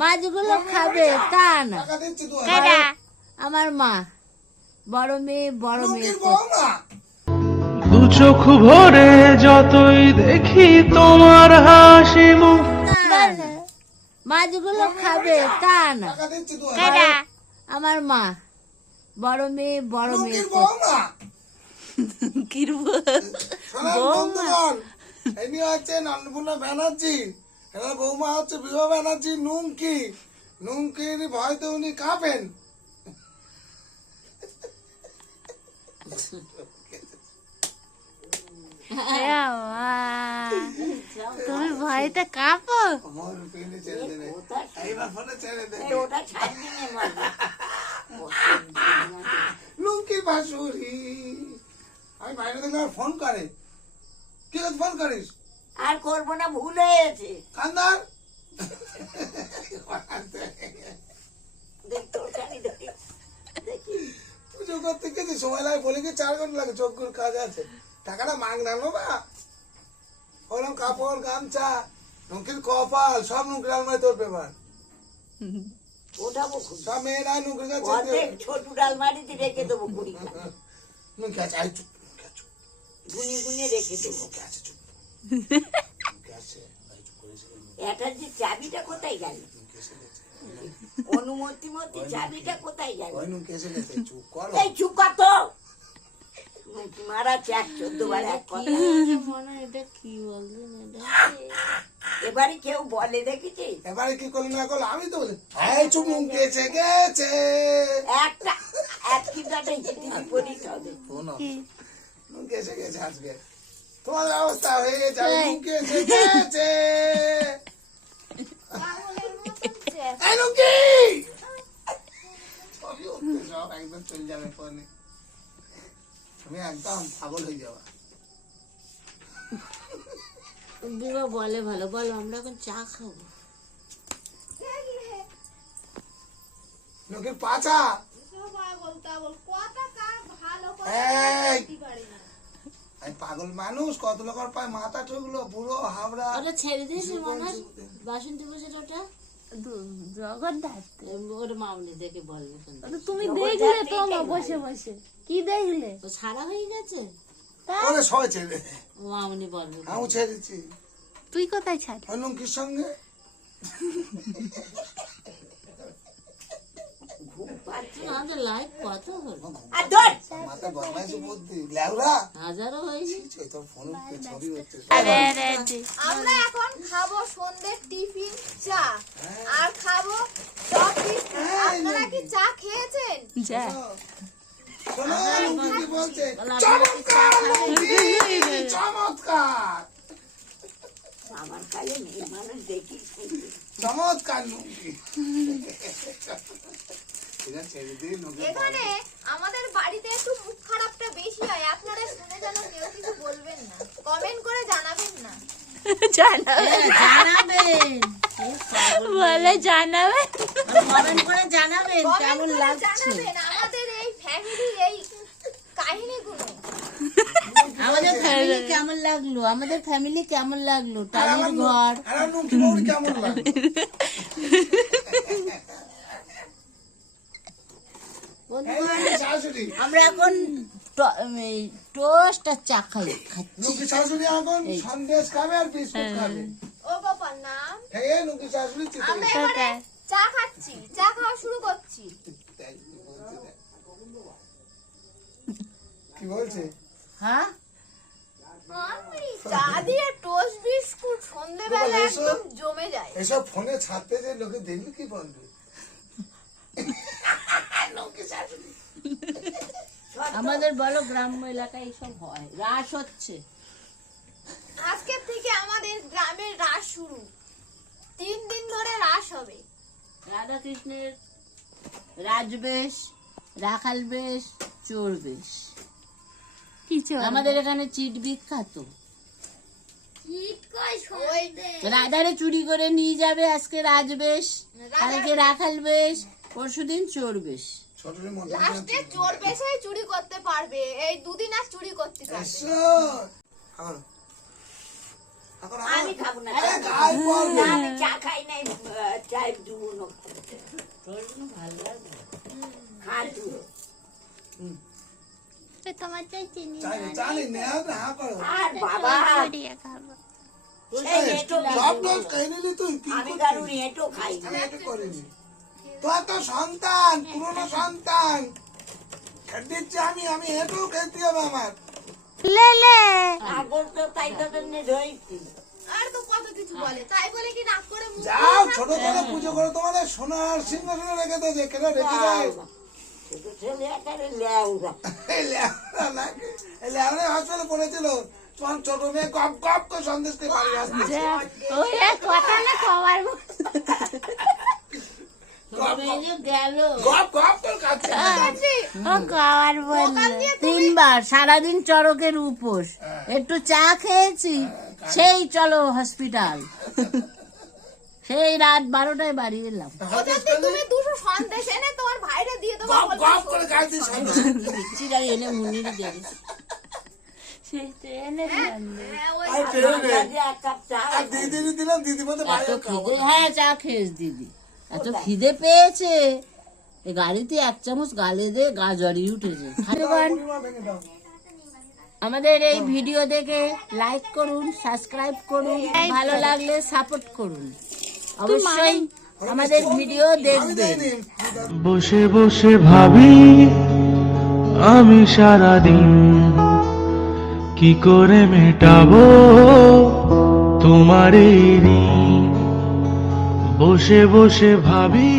মাছগুলো খাবে তা না, আমার মা বড় মেয়ে দু চোখ ভরে যতই দেখি তোমার হাসি মুখ। মাছগুলো খাবে তা না, আমার মা বড় মেয়ে ইনি হচ্ছেন অন্নপূর্ণা ব্যানার্জি, এনার বৌমা হচ্ছে বিভা ব্যানার্জি নুমকির ভয়তে উনি কাঁপেন। তুমি ভয়তে কাঁপো। লুঙ্কি বাসুরি আমি বাইরে দেখলে ফোন করে, কি ফোন করিস? আর করবো না, ভুল হয়েছে। কান্দার পুজো করতে গেছি, সময় লাগে বলে কি 4 ঘন্টা লাগে, চোখগুলো কাজ আছে, টাকাটা মাগ না বা ওরকম কাপড় গামছা নুকির কপাল সব নুকির আলমারি তোর পেপার ওটাবো সব মেয়েরা নুকির কাছে ছোট ডালমারিতে রেখে দেবো, নুকি আছে, আই চুপ, গুনে গুনে রেখে দেবো। এটার যে চাবিটা কোথায় গেল? অনুমতি মতি চাবিটা কোথায় গেল? এই চুপ কর তো, মারা 14 বার এক কথা। এটা কি বলছেন? এবারে কেউ বলে দেখেছি? এবারে কি করলি না করলো আমি তো বলি এই চুপ, নুকি গেছে গেছে একটা এক কিটাটা হিটি পড়ি হবে। নুকি এসে গেছে আজকে, তোমার অবস্থা হয়ে যায়, নুকি এসে গেছে। এই নুকি সবই উঠতে সব একদম চলে যাবে ফোনে, তুমি একদম পাগল হয়ে যাবা। দিবা বলে ভালো, বলো আমরা এখন চা খাবো। নুকির পাছা আমি পাগল মানুষ, কত লোকের পায় মাথা ঠুকলো পুরো হাবড়া। ওটা ছেড়ে দিয়েছে মনে হয়, বাসন্তী বসে ওটা জগন্নাথ ওটা মামনি দেখে বলবে। তুমি দেখলে তো মা বসে বসে কি দেখলে? ও ছাড়া হয়ে গেছে, ওরে সবাই ছেড়ে মামনি বলবে। আমি ছেড়েছি তুই কোথায় ছাড়? নুকির সঙ্গে আমাদের লাইফ কত হলো, মাথা বদমাইশি বুদ্ধি লেউরা হাজারো হয়েছে। তোর ফোন ছবি হচ্ছে। আমরা এখন খাবো সন্ধ্যের টিফিন চা আর খাবো চপ বিস্কুট। আপনারা কি চা খেয়েছেন? শোনো নুকি বলছে চমৎকার নুকি, চমৎকার আমার কালে মেয়ে মানুষ দেখি চমৎকার নুকি। এখানে আমাদের বাড়িতে একটু মুখ খারাপটা বেশি হয়, আপনারা শুনে যেন কেউ কিছু বলবেন না, কমেন্ট করে জানাবেন না। জানাবেন বলে জানাবেন, কমেন্ট করে জানাবেন কেমন লাগছে আমাদের এই ফ্যামিলির এই কাহিনীগুলো। আমাদের ফ্যামিলি কেমন লাগলো, আমাদের ফ্যামিলি কেমন লাগলো, টালির ঘর। নুকি বউরি কেমন লাগে? আমরা এখন টোস্ট আর চা খাচ্ছি। নুকি শাশুড়ি এখন সন্দেশ খাবে আর বিস্কুট খাবে। ও বাবার নাম হ্যাঁ নুকি শাশুড়ি আমরা এবারে চা খাচ্ছি, চা খাওয়া শুরু করছি। কি বলছে? হ্যাঁ চা দিয়ে টোস্ট বিস্কুট সন্ধ্যেবেলা একদম জমে যায়। এসব ফোনে ছাড়তে যে লোকে দেখলে কি বলবে? আমাদের বলো গ্রাম্য এলাকায় এইসব হয়, রাস হচ্ছে। আজকের থেকে আমাদের গ্রামের রাস শুরু, 3 দিন ধরে রাস হবে। রাধা কৃষ্ণের রাজবেশ, রাখাল বেশ, চোর বেশ। আমাদের এখানে চিট বিখ্যাত। রাধারে চুরি করে নিয়ে যাবে আজকে রাজবেশ, কালকে রাখাল বেশ, পরশুদিন চোর বেশ। লাস্টে চোর বেশাই চুরি করতে পারবে, এই 2 দিন আর চুরি করতে পারবে। এখন আমি খাবো না আরে গায়ে পড় না, আমি চা খাই নাই চাই দুনো তোর জন্য ভালো লাগবে। খা তুই তোমার চাই চিনি চালি নেওয়া হা করো আর বাবা দিয়ে খাবো। এই এটো সব দোষ খেয়ে নিলি তুই কি আমি করছিস? কারণ এটো খাই না আমি এটা করিনি তোর তো সন্তান পুরনো সন্তান খেতে দিচ্ছি আমি এটাও খেতে হবে আমার আগর তো তাই তোদের নিয়ে ধরেছি আর তো কত কিছু বলে, তাই বলে কি নাক করে মুখ যাও ছোট করে পুজো করে তোমাদের সোনার সিংহাসনে রেখে দিয়েছে কেন রেখে দেয় ছোট ছেলে একারে লেউরা এই লেওড়া নাকি? এই লেওড়া হসপিটালে পড়েছিল তোমার ছোট মেয়ে গপ গপ করে সন্দেশ খেয়ে বাড়ি আসতেছে কথা না কবার গেল গপ গপ করে কাঁদছে তিনবার সারাদিন চড়কের উপোস, একটু চা খেয়েছি, সেই চলো হসপিটাল, সেই রাত 12টায় বাড়ি এলাম। তুমি 200 সন্দেশ এনে তোমার ভাইরে দিয়ে দেবো গপ গপ করে কাঁদছে সন্দেশ চিরাই এনে মুনির দিয়ে আর ট্রেনে এক কাপ চা আর দিদি দিলাম দিদি মধ্যে এত খিদে, হ্যাঁ চা খেয়েছ দিদি, এত খিদে পেয়েছে এই গাড়িতে 1 চামচ গালে দিয়ে গা জড়িয়ে উঠেছে। ভেঙে দাও আমাদের এই ভিডিও দেখে লাইক করুন, সাবস্ক্রাইব করুন, ভালো লাগলে সাপোর্ট করুন, অবশ্যই আমাদের ভিডিও আমি দেখবেন। দেয়নি বসে বসে ভাবি আমি সারাদিন কি করে মেটাবো তোমার এই ঋণ। বসে বসে ভাবি